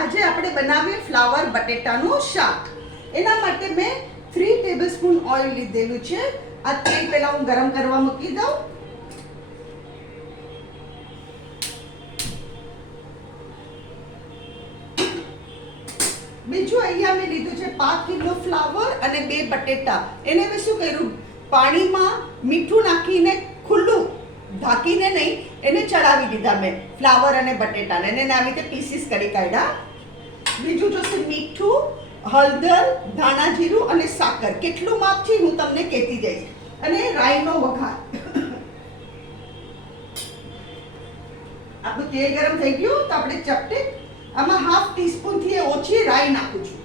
આજે આપણે બનાવીએ ફ્લાવર બટેટાનું શાક. એના માટે મેં 3 ટેબલસ્પૂન ઓઇલ લીધેલું છે. આ તેલ પહેલા હું ગરમ કરવા મૂકી દઉં. બીજું અહીંયા મેં લીધું છે 5 કિલો ફ્લાવર અને 2 બટેટા. એને મેં શું કર્યું, પાણીમાં મીઠું નાખીને ખુલ્લું ઢાંકીને નહીં, એને ચડાવી દીધા મેં ફ્લાવર અને બટેટાને. એને આવી રીતે પીસીસ કરી કાઢ્યા. બીજું જોશે મીઠું, હળદર, ધાણા જીરું અને સાકર. કેટલું માપ છે હું તમને કહેતી જઈશ. અને રાઈનો વઘાર. આપણું તેલ ગરમ થઈ ગયું તો આપણે ચપટે આમાં હાફ ટીસ્પૂન થી ઓછી રાઈ નાખું છું.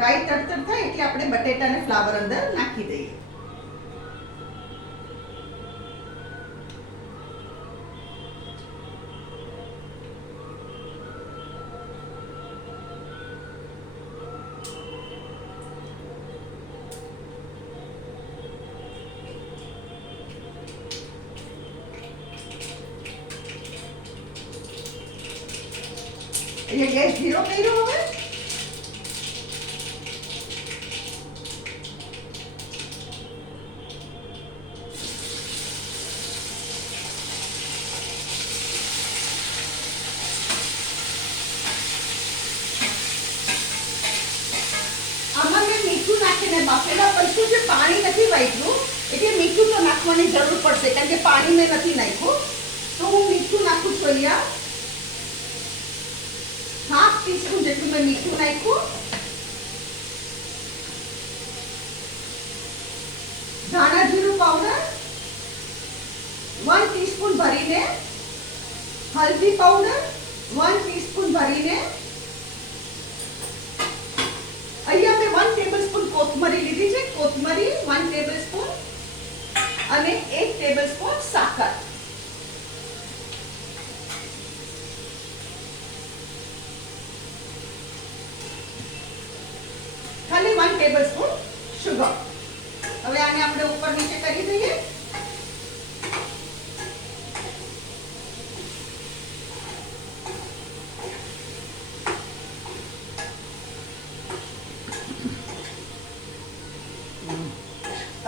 રાઈ તડતડ થાય એટલે આપણે બટેટા અને ફ્લાવર અંદર નાખી દઈએ. અહીંયા ગેસ ધીરો કર્યો. હવે આમાં મેં મીઠું નાખીને બાફેલા, પણ શું છે પાણી નથી વાપર્યું એટલે મીઠું તો નાખવાની જરૂર પડશે, કારણ કે પાણી મેં નથી નાખ્યું. તો હું મીઠું નાખું છું. અહીંયા હાફ ટીસ્પૂન જેટલું મેં મીઠું નાખ્યું. ધાણા જીરું પાવડર 1 ટીસ્પૂન ભરીને, હલ્દી પાવડર 1 ટીસ્પૂન ભરીને, અહીંયા મેં 1 ટેબલસ્પૂન કોથમરી લીધી છે. કોથમરી 1 ટેબલસ્પૂન અને 1 ટેબલસ્પૂન સાકર. ખાલી 1 ટેબલસ્પૂન શુગર. હવે આને આપણે ઉપર નીચે કરી દઈએ.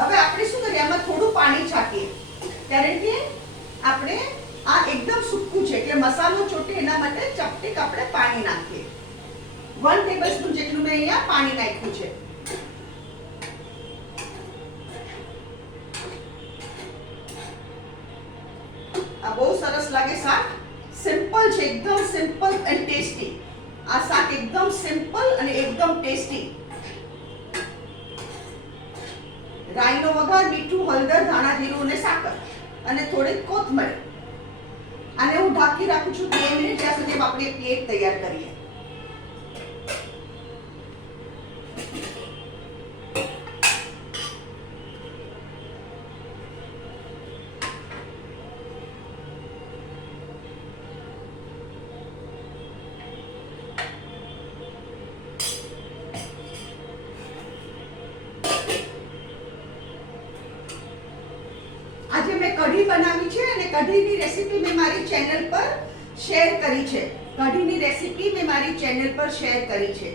હવે આપણે શું કરીએ, આમાં થોડું પાણી છાંટીએ, કારણ કે આપણે આ એકદમ સૂકું છે એટલે મસાલો ચોટે એના માટે ચપટીક આપણે પાણી નાખીએ. 1 ટેબલસ્પૂન જેટલું મેં અહીંયા પાણી નાખ્યું છે. આ બહુ સરસ લાગે શાક. સિમ્પલ છે, એકદમ સિમ્પલ એન્ડ ટેસ્ટી. આ શાક એકદમ સિમ્પલ અને એકદમ ટેસ્ટી. રાઈનો વઘાર, મીઠું, હળદર, ધાણા જીરું અને સાકર અને થોડી કોથમરી. આને હું ઢાંકી રાખું છું 2 મિનિટ, જ્યાં સુધી આપણે પ્લેટ તૈયાર કરીએ. આજે મેં કઢી બનાવી છે અને કઢીની રેસીપી મેં મારી ચેનલ પર શેર કરી છે. કઢીની રેસીપી મેં મારી ચેનલ પર શેર કરી છે.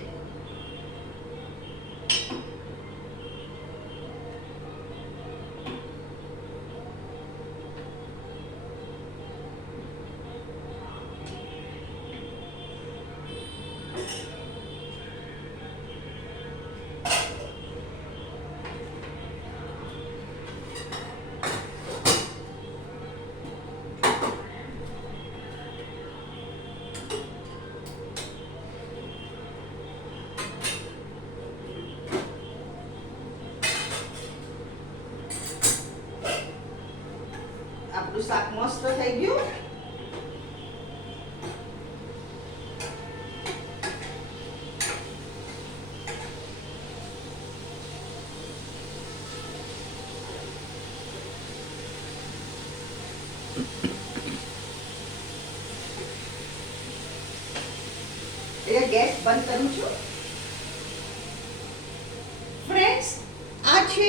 આપણું શાક મસ્ત થઈ ગયું. એ ગેસ બંધ કરું છું. ફ્રેન્ડ્સ, આ છે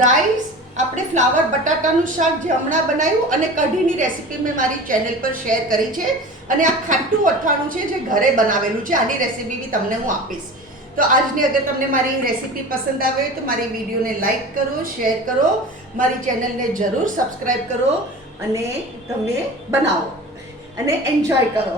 રાઈસ, આપણે ફ્લાવર બટાટાનું શાક જે હમણાં બનાવ્યું, અને કઢીની રેસીપી મેં મારી ચેનલ પર શેર કરી છે. અને આ ખાટું અથાણું છે જે ઘરે બનાવેલું છે. આની રેસીપી બી તમને હું આપીશ. તો આજની અગર તમને મારી રેસીપી પસંદ આવે તો મારી વિડીયોને લાઈક કરો, શેર કરો, મારી ચેનલને જરૂર સબસ્ક્રાઈબ કરો અને તમે બનાવો અને એન્જોય કરો.